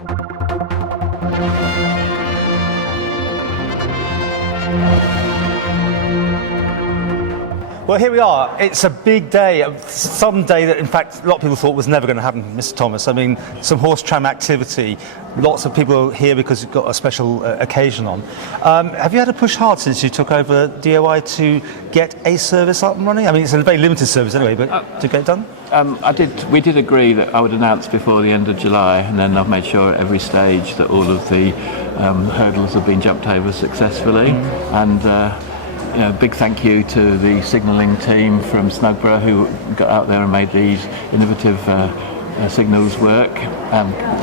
Well, here we are. It's a big day, some day that in fact a lot of people thought was never going to happen, Mr. Thomas. I mean, some horse tram activity, lots of people here because you've got a special occasion on. Have you had to push hard since you took over DOI to get a service up and running? I mean, it's a very limited service anyway, but to get it done? We did agree that I would announce before the end of July, and then I've made sure at every stage that all of the hurdles have been jumped over successfully. And big thank you to the signalling team from Snugborough who got out there and made these innovative signals work.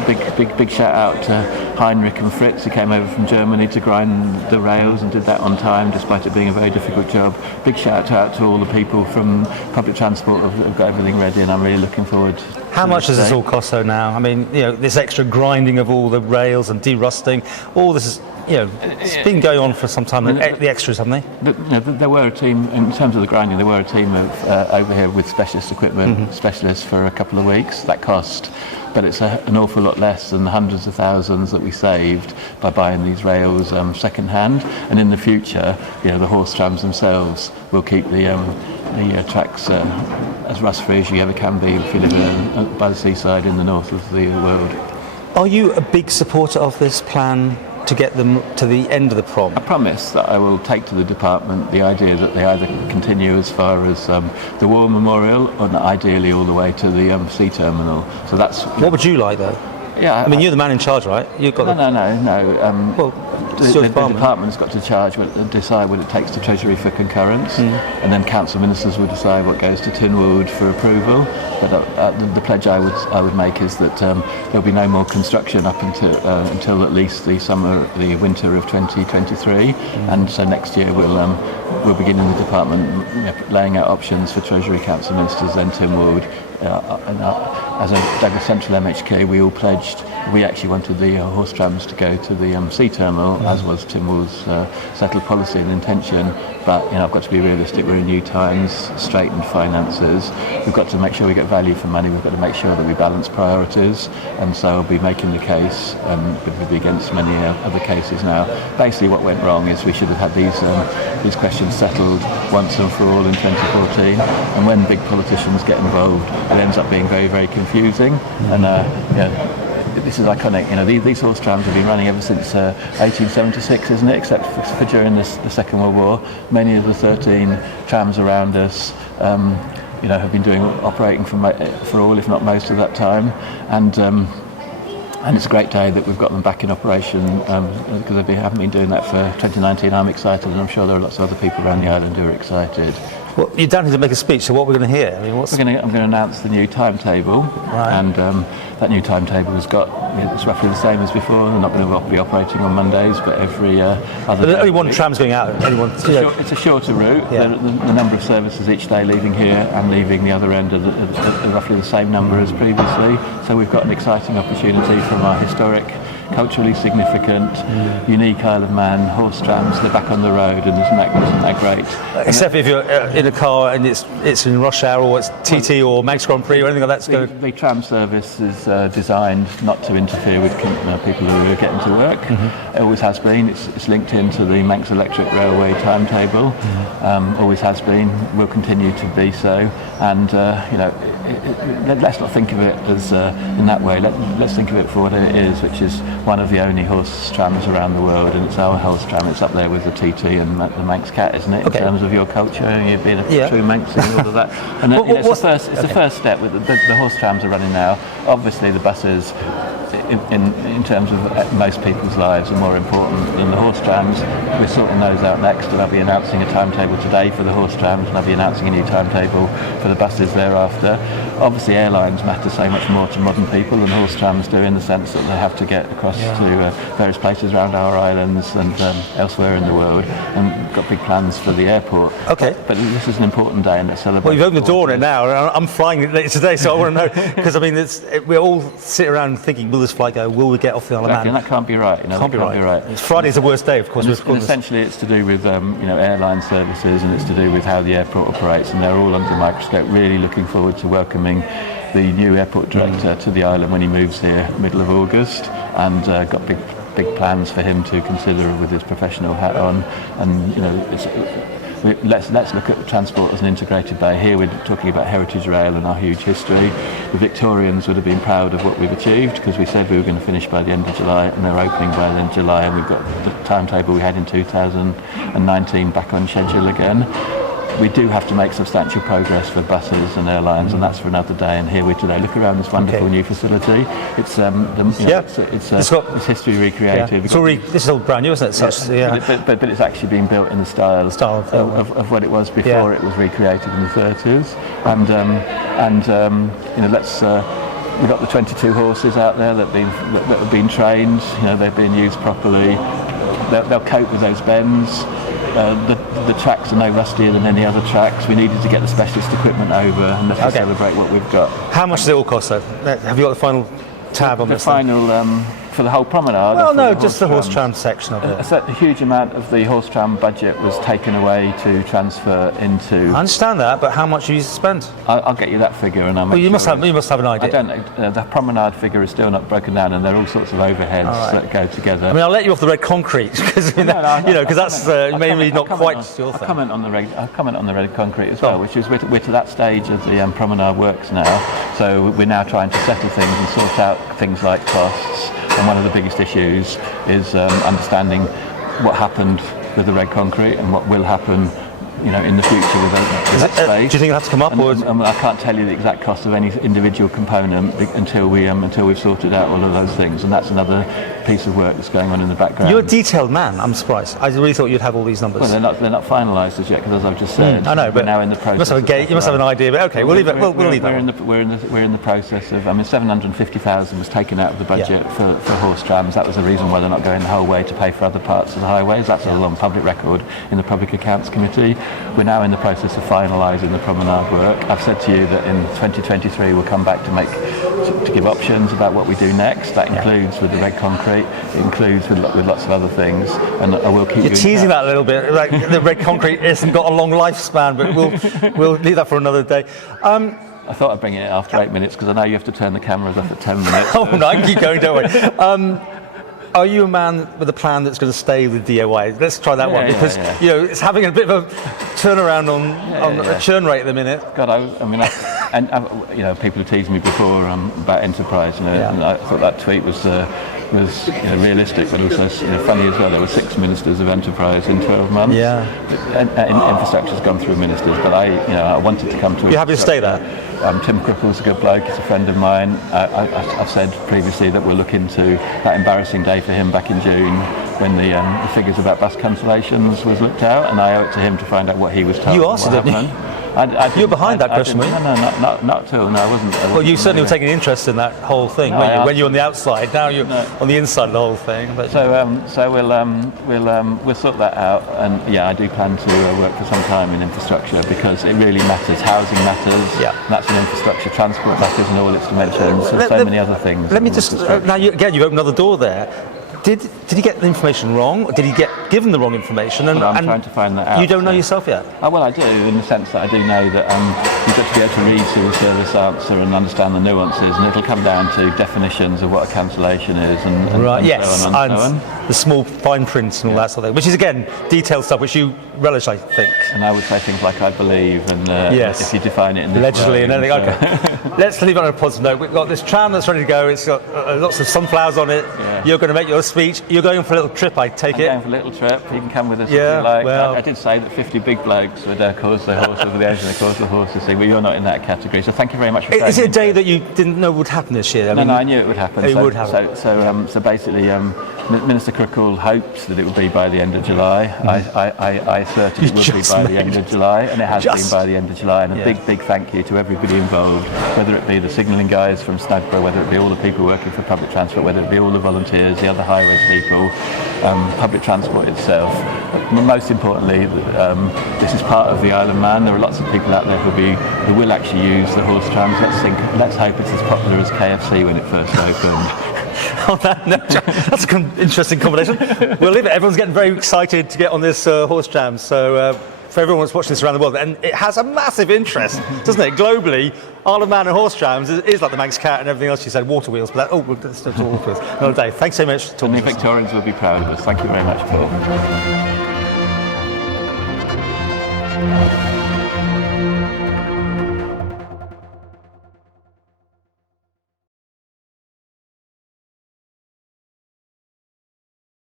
Big shout out to Heinrich and Fritz, who came over from Germany to grind the rails and did that on time despite it being a very difficult job. Big shout out to all the people from public transport who've got everything ready, and I'm really looking forward. How much does this all cost though now? I mean, this extra grinding of all the rails and derusting, all this is, it's been going on for some time. The extras, haven't they? There were a team, in terms of the grinding, there were a team of over here with specialist equipment, specialists for a couple of weeks. That cost, but it's an awful lot less than the hundreds of thousands that we saved by buying these rails second hand. And in the future, the horse trams themselves will keep the tracks as rust-free as you ever can be if you live by the seaside in the north of the world. Are you a big supporter of this plan to get them to the end of the prom? I promise that I will take to the department the idea that they either continue as far as the War Memorial or ideally all the way to the sea terminal. So that's. What would you like though? Yeah, I mean, you're the man in charge, right? You've got No. Well, the department's got to decide what it takes to Treasury for concurrence, and then council ministers will decide what goes to Tynwald for approval. But the pledge I would make is that there'll be no more construction up until at least the winter of 2023, and so next year we'll begin in the department laying out options for Treasury, council ministers, then Tynwald. As a Douglas Central MHK, we all pledged. We actually wanted the horse trams to go to the sea terminal, as was Tynwald's settled policy and intention. But I've got to be realistic. We're in new times, straitened finances. We've got to make sure we get value for money. We've got to make sure that we balance priorities. And so I'll be making the case, and we'll be against many other cases now. Basically, what went wrong is we should have had these questions settled once and for all in 2014. And when big politicians get involved, it ends up being very, very confusing. And this is iconic. These horse trams have been running ever since 1876, isn't it? Except for during the Second World War. Many of the 13 trams around us, have been operating for all, if not most, of that time. And it's a great day that we've got them back in operation because they haven't been doing that for 2019. I'm excited, and I'm sure there are lots of other people around the island who are excited. Well, you don't need to make a speech, so what we're going to hear? I mean, I'm going to announce the new timetable, and that new timetable it's roughly the same as before. We're not going to be operating on Mondays, but every other. But only one tram's going out. It's a shorter route. Yeah. The number of services each day leaving here and leaving the other end are roughly the same number as previously. So we've got an exciting opportunity from our historic, culturally significant, unique Isle of Man horse trams. They're back on the road, and isn't that great? Except if you're in a car and it's in rush hour, or it's TT or Manx Grand Prix or anything like that. The tram service is designed not to interfere with people who are getting to work. It always has been. It's linked into the Manx Electric Railway timetable. Always has been. Will continue to be so. And let's not think of it as in that way. Let's think of it for what it is, which is one of the only horse trams around the world, and it's our horse tram. It's up there with the TT and the Manx Cat, isn't it? In terms of your culture, and you being a true Manx and all of that. And it's the first step. With the horse trams are running now. Obviously, the buses, in terms of most people's lives, are more important than the horse trams. We're sorting those out next, and I'll be announcing a timetable today for the horse trams, and I'll be announcing a new timetable for the buses thereafter. Obviously, airlines matter so much more to modern people than horse trams do, in the sense that they have to get across to various places around our islands and elsewhere in the world, and got big plans for the airport. Okay. But this is an important day, and let's celebrate. Well, you've opened the door on it now, and I'm flying it later today, so I want to know, because I mean, we all sit around thinking, will this flight go? Will we get off the Isle of Man? And that can't be right. Can't be right. Friday's the worst day, of course. And essentially, it's to do with airline services, and it's to do with how the airport operates, and they're all under the microscope. Really looking forward to welcoming the new airport director to the island when he moves here middle of August, and got big plans for him to consider with his professional hat on. And let's look at transport as an integrated bay. Here we're talking about heritage rail and our huge history. The Victorians would have been proud of what we've achieved, because we said we were going to finish by the end of July, and they're opening by the end of July, and we've got the timetable we had in 2019 back on schedule again. We do have to make substantial progress for buses and airlines, and that's for another day. And here we today look around this wonderful new facility. It's it's history recreated. Yeah. This is all brand new, isn't it? But it's actually been built in the style of what it was before it was recreated in the 30s. We've got the 22 horses out there that have been trained. They're being used properly. They'll cope with those bends. The tracks are no rustier than any other tracks. We needed to get the specialist equipment over and let's celebrate what we've got. How much does it all cost, though? Have you got the final tab on this? The final for the whole promenade? Well, no, just the horse tram section of it. A huge amount of the horse tram budget was taken away to transfer into. I understand that, but how much have you spent? I'll get you that figure, and you must have an idea. I don't know. The promenade figure is still not broken down, and there are all sorts of overheads that go together. I mean, I'll let you off the red concrete because that's maybe not quite your thing. I'll comment on the red concrete as well, which is we're to that stage of the promenade works now. So we're now trying to settle things and sort out things like costs. And one of the biggest issues is understanding what happened with the red concrete and what will happen, in the future with that space. Do you think it'll have to come up, I can't tell you the exact cost of any individual component until we've sorted out all of those things, and that's another piece of work that's going on in the background. You're a detailed man. I'm surprised. I really thought you'd have all these numbers. Well, they're not finalised as yet, because as I've just said, I know, but we're now in the process. You must have an idea. But okay, we'll leave it. We'll leave that. We're in the process of. 750,000 was taken out of the budget for horse trams. That was the reason why they're not going the whole way to pay for other parts of the highways. That's all on public record in the Public Accounts Committee. We're now in the process of finalising the promenade work. I've said to you that in 2023 we'll come back to give options about what we do next. That includes with the red concrete. It includes with lots of other things, and I will keep. You're teasing that a little bit. Like the red concrete hasn't got a long lifespan, but we'll leave that for another day. I thought I'd bring it after 8 minutes, because I know you have to turn the cameras off at 10 minutes. Oh no, I can keep going, don't worry. Are you a man with a plan that's going to stay with DOI? Let's try that one, because it's having a bit of a turnaround on a churn rate at the minute. God, people have teased me before about enterprise. And I thought that tweet was realistic, but also funny as well. There were 6 ministers of enterprise in 12 months. Yeah. Infrastructure's gone through ministers, but I wanted to come to. You're happy to stay there? Tim Cripple's a good bloke. He's a friend of mine. I've said previously that we'll look into that embarrassing day for him back in June, when the figures about bus cancellations was looked out, and I owe it to him to find out what he was told. You asked, didn't you? You were behind that question, weren't you? No, not at all. No, I wasn't. Well, you certainly were taking interest in that whole thing, weren't you? When you were on the outside, now you're on the inside of the whole thing. But so we'll sort that out, and I do plan to work for some time in infrastructure, because it really matters. Housing matters. Yeah. That's an infrastructure. Transport matters in all its dimensions. And so many other things. Let me just now. You've opened another door there. Did he get the information wrong, or did he get given the wrong information? I'm trying to find that out. You don't know yourself yet? Well, I do, in the sense that I do know that you've got to be able to read civil service answer and understand the nuances, and it'll come down to definitions of what a cancellation is, and so on. The small fine print and all that sort of thing, which is again detailed stuff which you relish, I think. And I would say things like "I believe," and if you define it in this allegedly way, and anything. Okay, let's leave it on a positive note. We've got this tram that's ready to go. It's got lots of sunflowers on it. Yeah. You're going to make your speech. You're going for a little trip, I take it. I'm going for a little trip. You can come with us if you like. Well, I did say that 50 big blokes would cause the horses with the engine, cause the horses thing, but you're not in that category. So thank you very much for saying. Is it a day that you didn't know would happen this year? I knew it would happen. It would happen. So basically, Minister Crickle hopes that it will be by the end of July. I asserted it would be by the end of July, and it has been by the end of July. And a big thank you to everybody involved, whether it be the signalling guys from Snagborough, whether it be all the people working for public transport, whether it be all the volunteers, the other highways people, public transport itself. But most importantly, this is part of the Island Man. There are lots of people out there who will actually use the horse trams. Let's hope it's as popular as KFC when it first opened. That's an interesting combination. We'll leave it. Everyone's getting very excited to get on this horse tram. So for everyone that's watching this around the world, and it has a massive interest, doesn't it? Globally, Isle of Man and horse trams is like the Manx cat and everything else you said, water wheels. But that's talk for another day. Thanks so much. The Victorians will be proud of us. Thank you very much, Paul.